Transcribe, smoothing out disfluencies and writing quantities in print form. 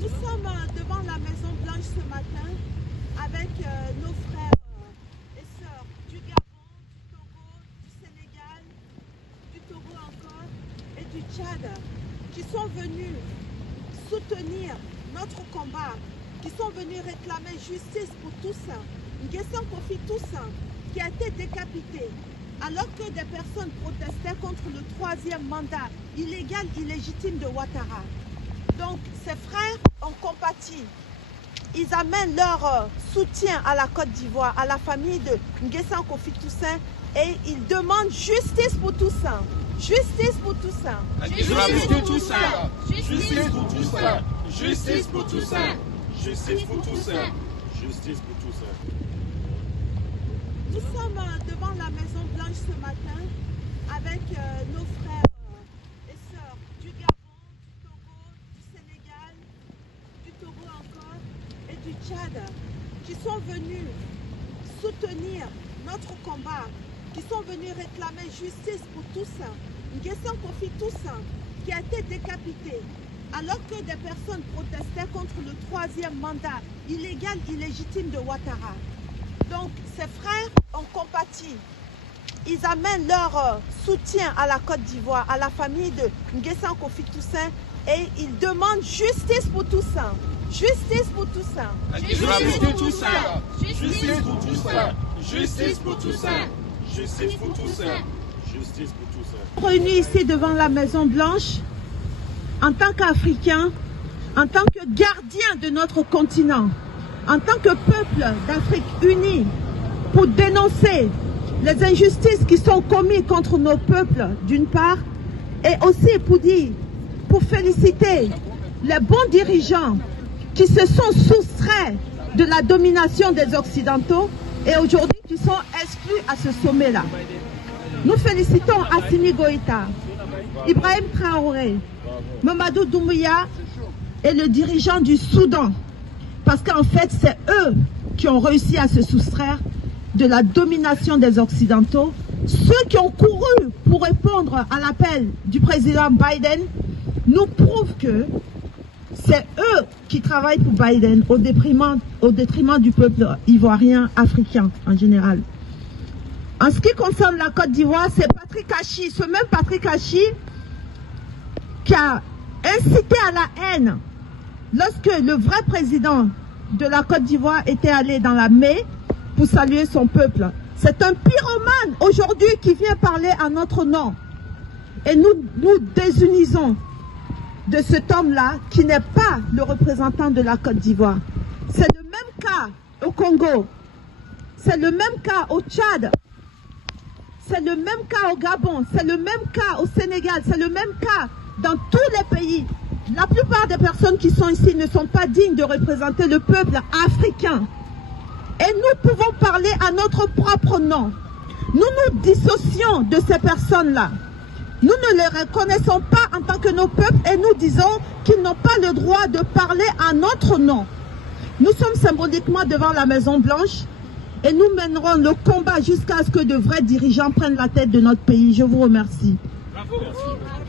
Nous sommes devant la Maison Blanche ce matin avec nos frères et sœurs du Gabon, du Togo, du Sénégal, du Togo encore et du Tchad qui sont venus soutenir notre combat, qui sont venus réclamer justice pour Toussaint, Nguessan Kofi Toussaint qui a été décapité alors que des personnes protestaient contre le troisième mandat illégal, illégitime de Ouattara. Donc ces frères ont compati. Ils amènent leur soutien à la Côte d'Ivoire, à la famille de Nguessan Kofi Toussaint et ils demandent justice pour Toussaint. Justice pour Toussaint. Justice pour Toussaint. Justice pour Toussaint. Justice pour Toussaint. Justice pour Toussaint. Justice pour Toussaint. Nous sommes devant la Maison Blanche ce matin avec nos frères et sœurs du Gabon, du Togo, du Sénégal, du Togo encore et du Tchad qui sont venus soutenir notre combat, qui sont venus réclamer justice pour Toussaint, Nguessan Kofi Toussaint qui a été décapité alors que des personnes protestaient contre le troisième mandat illégal, illégitime de Ouattara. Donc ces frères ont compati. Ils amènent leur soutien à la Côte d'Ivoire, à la famille de Nguessan Kofi Toussaint et ils demandent justice pour Toussaint. Justice pour Toussaint. Justice pour Toussaint. Justice pour Toussaint. Justice pour Toussaint. Justice pour Toussaint. Justice pour Toussaint. Réunis ici devant la Maison Blanche en tant qu'Africains, en tant que gardiens de notre continent, en tant que peuple d'Afrique unis pour dénoncer les injustices qui sont commises contre nos peuples d'une part et aussi pour féliciter les bons dirigeants qui se sont soustraits de la domination des Occidentaux et aujourd'hui qui sont exclus à ce sommet-là. Nous félicitons Assimi Goïta, Ibrahim Traoré, Mamadou Doumbouya et le dirigeant du Soudan. Parce qu'en fait, c'est eux qui ont réussi à se soustraire de la domination des Occidentaux. Ceux qui ont couru pour répondre à l'appel du président Biden nous prouvent que c'est eux qui travaillent pour Biden au détriment du peuple ivoirien, africain en général. En ce qui concerne la Côte d'Ivoire, c'est Patrick Hachi, ce même Patrick Hachi qui a incité à la haine lorsque le vrai président de la Côte d'Ivoire était allé dans la Mai pour saluer son peuple. C'est un pyromane aujourd'hui qui vient parler à notre nom. Et nous nous désunissons de cet homme-là qui n'est pas le représentant de la Côte d'Ivoire. C'est le même cas au Congo, c'est le même cas au Tchad, c'est le même cas au Gabon, c'est le même cas au Sénégal, c'est le même cas dans tous les pays. La plupart des personnes qui sont ici ne sont pas dignes de représenter le peuple africain. Et nous pouvons parler à notre propre nom. Nous nous dissocions de ces personnes-là. Nous ne les reconnaissons pas en tant que nos peuples et nous disons qu'ils n'ont pas le droit de parler à notre nom. Nous sommes symboliquement devant la Maison Blanche et nous mènerons le combat jusqu'à ce que de vrais dirigeants prennent la tête de notre pays. Je vous remercie. Bravo. Merci.